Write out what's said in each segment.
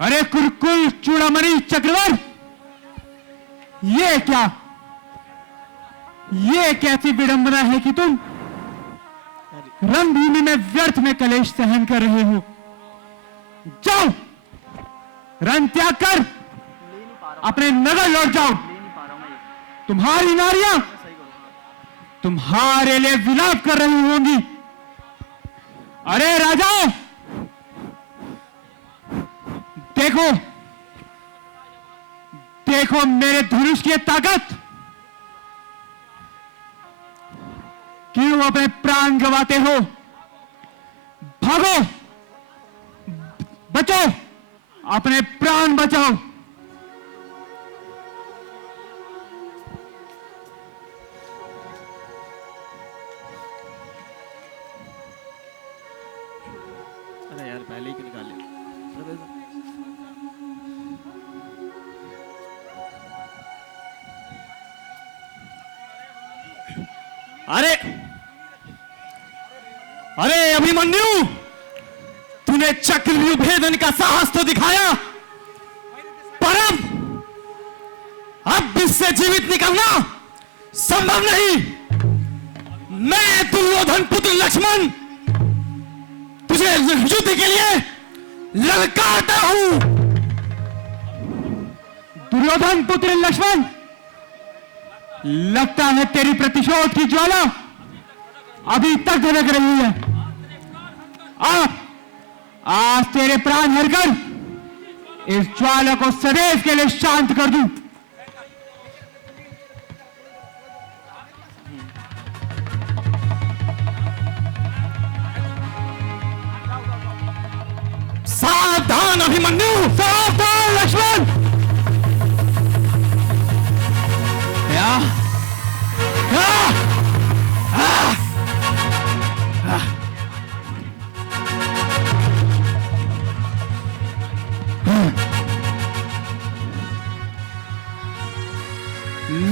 अरे कुरकुल चूड़ामणि चक्रवर्त, ये क्या, ये कैसी विडंबना है कि तुम रणभूमि में व्यर्थ में कलेश सहन कर रहे हो। जाओ, रण त्याग कर अपने नगर लौट जाओ। तुम्हारी नारियां तुम्हारे लिए विलाप कर रही होंगी। अरे राजाओं, देखो देखो मेरे धनुष की ताकत। क्यों अपने प्राण गंवाते हो? भागो, बचो, अपने प्राण बचाओ। अरे यार पहले ही क्यों निकाले? अरे अरे अभिमन्यु, तूने चक्रव्यूह भेदन का साहस तो दिखाया, पर अब इससे जीवित निकलना संभव नहीं। मैं दुर्योधन पुत्र लक्ष्मण तुझे युद्ध के लिए ललकारता हूं। दुर्योधन पुत्र लक्ष्मण, लगता है तेरी प्रतिशोध की ज्वाला अभी तक धधक रही है। आज तेरे प्राण हरकर इस ज्वाला को सदैव के लिए शांत कर दूं। सावधान अभिमन्यु, सावधान लक्ष्मण।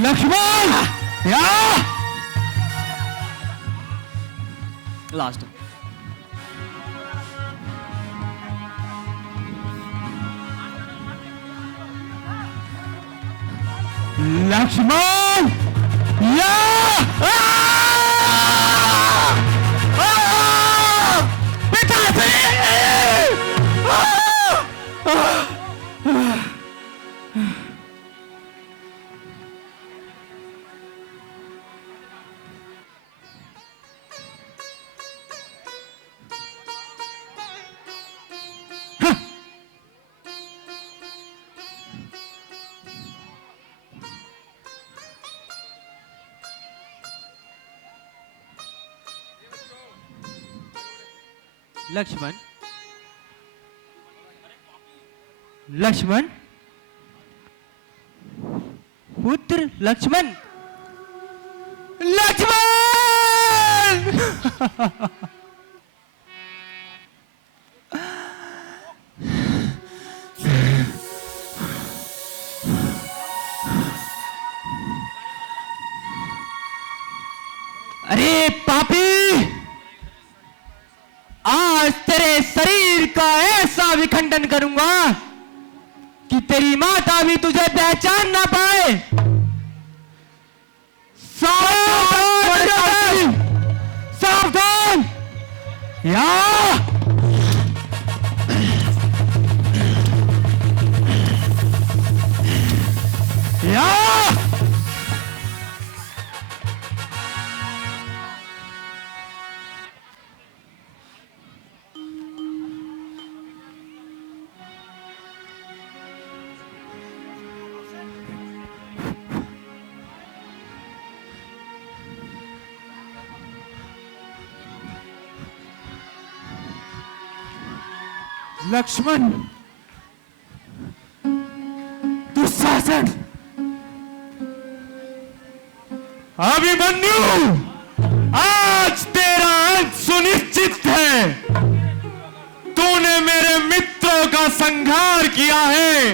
लक्ष्मण, लास्ट लक्ष्मण, पिताजी! लक्ष्मण, लक्ष्मण, पुत्र लक्ष्मण, लक्ष्मण। अरे पापी, आज तेरे शरीर का ऐसा विखंडन करूंगा कि तेरी माता भी तुझे पहचान ना पाए। सावधान, सावधान। या लक्ष्मण, दुशासन, अभिमन्यु, आज तेरा अंत सुनिश्चित है। तूने मेरे मित्रों का संहार किया है।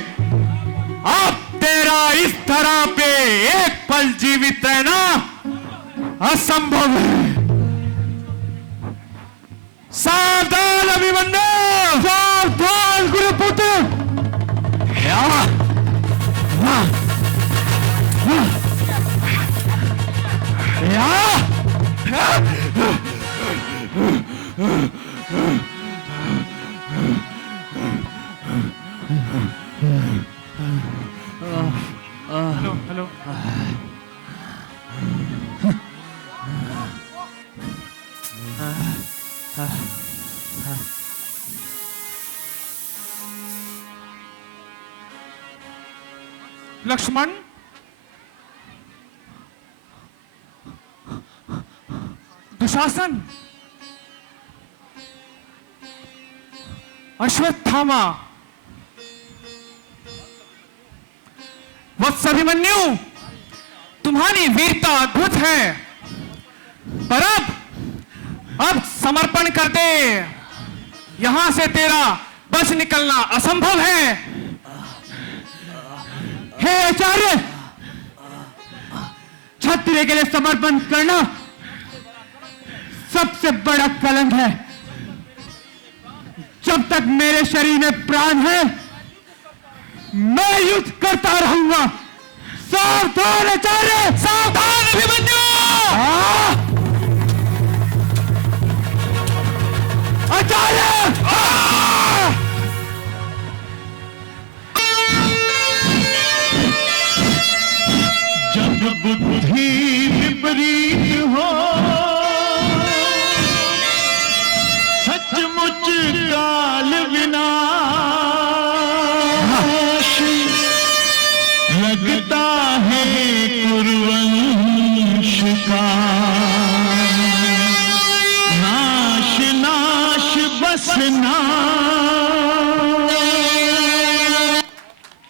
अब तेरा इस तरह पे एक पल जीवित रहना असंभव है। सावधान अभिमन्यु, सावधान गुरुपुत्र। Hello hello. लक्ष्मण, दुशासन, अश्वत्थामा, वत्स अभिमन्यु, तुम्हारी वीरता अद्भुत है, पर अब समर्पण कर दे। यहां से तेरा बच निकलना असंभव है। हे आचार्य, क्षत्रिय के लिए समर्पण करना सबसे बड़ा कलंक है। जब तक मेरे शरीर में प्राण है, मैं युद्ध करता रहूंगा। सावधान आचार्य, सावधान अभिमन्यु। आचार्य, जब बुद्धि विपरीत हो, सचमुच काल विनाश, लगता है कुरुवंश का नाश नाश बस नाश।